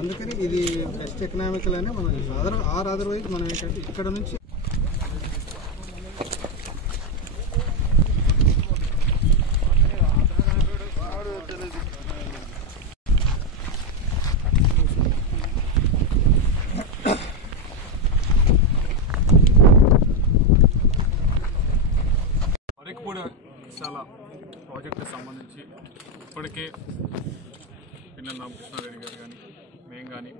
అందుకని ఇది best economical అనే మనం అదర్వైజ్ మనం ఏంటంటే ఇక్కడ నుంచి అరకుపూడి విశాల ప్రాజెక్టుకు సంబంధించి ఇప్పటికే పిన్నెల రామకృష్ణారెడ్డి గారు కానీ మేము కానీ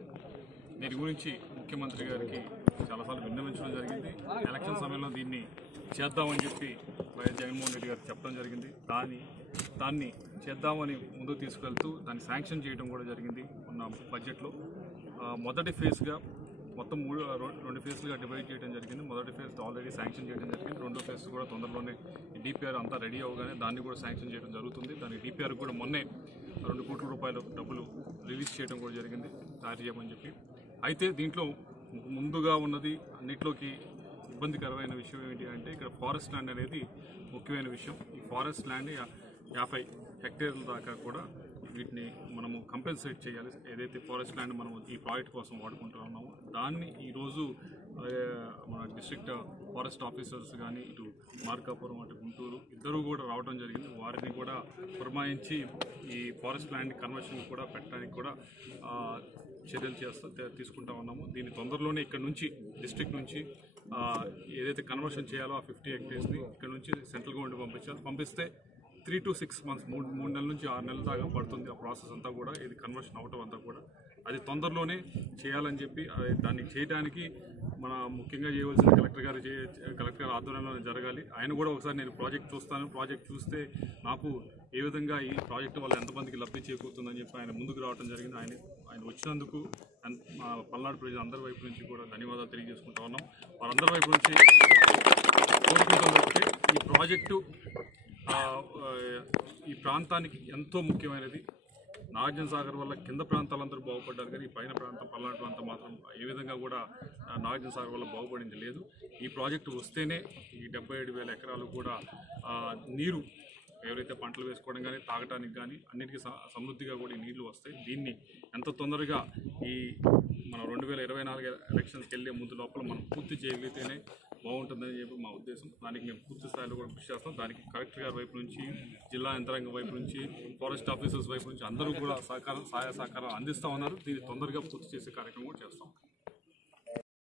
దీని గురించి ముఖ్యమంత్రి గారికి చాలాసార్లు విన్నవించడం జరిగింది. ఎలక్షన్ సమయంలో దీన్ని చేద్దామని చెప్పి వైఎస్ జగన్మోహన్ రెడ్డి గారు చెప్పడం జరిగింది. దాన్ని చేద్దామని ముందుకు తీసుకెళ్తూ దాన్ని శాంక్షన్ చేయడం కూడా జరిగింది ఉన్న బడ్జెట్లో. మొదటి ఫేజ్గా మొత్తం 2 ఫేజ్లుగా డివైడ్ చేయడం జరిగింది. మొదటి ఫేజ్ ఆల్రెడీ శాంక్షన్ చేయడం జరిగింది. రెండో ఫేజ్ కూడా తొందరలోనే డిపిఆర్ అంతా రెడీ అవగానే దాన్ని కూడా శాంక్షన్ చేయడం జరుగుతుంది. దాని డిపిఆర్ కూడా మొన్నే 2 కోట్ల రూపాయలు డబ్బులు రిలీజ్ చేయడం కూడా జరిగింది తయారు చేయమని చెప్పి. అయితే దీంట్లో ముందుగా ఉన్నది అన్నిట్లోకి ఇబ్బందికరమైన విషయం ఏంటి అంటే ఇక్కడ ఫారెస్ట్ ల్యాండ్ అనేది ముఖ్యమైన విషయం. ఈ ఫారెస్ట్ ల్యాండ్ 50 హెక్టేర్ల దాకా కూడా వీటిని మనము కంపెన్సేట్ చేయాలి. ఏదైతే ఫారెస్ట్ ల్యాండ్ మనం ఈ ప్రాజెక్ట్ కోసం వాడుకుంటూ ఉన్నామో దాన్ని ఈరోజు మన డిస్ట్రిక్ట్ ఫారెస్ట్ ఆఫీసర్స్ కానీ ఇటు మార్కాపురం అటు గుంటూరు ఇద్దరు కూడా రావడం జరిగింది. వారిని కూడా పురమాయించి ఈ ఫారెస్ట్ ల్యాండ్ కన్వర్షన్ కూడా పెట్టడానికి కూడా చర్యలు తీసుకుంటా ఉన్నాము. దీన్ని తొందరలోనే ఇక్కడ నుంచి డిస్ట్రిక్ట్ నుంచి ఏదైతే కన్వర్షన్ చేయాలో ఆ 50 హెక్టేర్స్ని ఇక్కడ నుంచి సెంట్రల్ గవర్నమెంట్ పంపిస్తే 3 to 6 months 3 నెలల నుంచి 6 నెలల దాకా పడుతుంది ఆ ప్రాసెస్ అంతా కూడా. ఇది కన్వర్షన్ అవటం అంతా కూడా అది తొందరలోనే చేయాలని చెప్పి దాన్ని చేయడానికి మన ముఖ్యంగా చేయవలసిన కలెక్టర్ గారు ఆధ్వర్యంలో జరగాలి. ఆయన కూడా ఒకసారి నేను ప్రాజెక్ట్ చూస్తాను, ప్రాజెక్ట్ చూస్తే నాకు ఏ విధంగా ఈ ప్రాజెక్టు వల్ల ఎంతమందికి లబ్ధి చేకూరుతుందని చెప్పి ఆయన ముందుకు రావడం జరిగింది. ఆయన వచ్చినందుకు పల్నాడు ప్రజలు అందరి వైపు నుంచి కూడా ధన్యవాదాలు తెలియజేసుకుంటా ఉన్నాం. వారందరి వైపు నుంచి కోరుకుంటున్నట్టే ఈ ప్రాజెక్టు ఈ ప్రాంతానికి ఎంతో ముఖ్యమైనది. నాగార్జున సాగర్ వల్ల కింద ప్రాంతాలందరూ బాగుపడ్డారు కానీ ఈ పైన ప్రాంతం పల్నాడు ప్రాంతం మాత్రం ఏ విధంగా కూడా నాగార్జున సాగర్ వల్ల బాగుపడింది లేదు. ఈ ప్రాజెక్టు వస్తేనే ఈ 77,000 ఎకరాలు కూడా నీరు ఎవరైతే పంటలు వేసుకోవడం కానీ తాగటానికి కానీ అన్నిటికీ సమృద్ధిగా కూడా ఈ నీళ్లు వస్తాయి. దీన్ని ఎంత తొందరగా ఈ మన 2024 ఎలక్షన్స్కి వెళ్ళే ముందు లోపల మనం పూర్తి చేయగలిగితేనే బాగుంటుందని చెప్పి మా ఉద్దేశం. దానికి మేము పూర్తి స్థాయిలో కూడా కృషి చేస్తాం. దానికి కలెక్టర్ గారి వైపు నుంచి, జిల్లా యంత్రాంగం వైపు నుంచి, ఫారెస్ట్ ఆఫీసర్స్ వైపు నుంచి అందరూ కూడా సహాయ సహకారాలు అందిస్తూ ఉన్నారు. దీన్ని తొందరగా పూర్తి చేసే కార్యక్రమం కూడా చేస్తాం.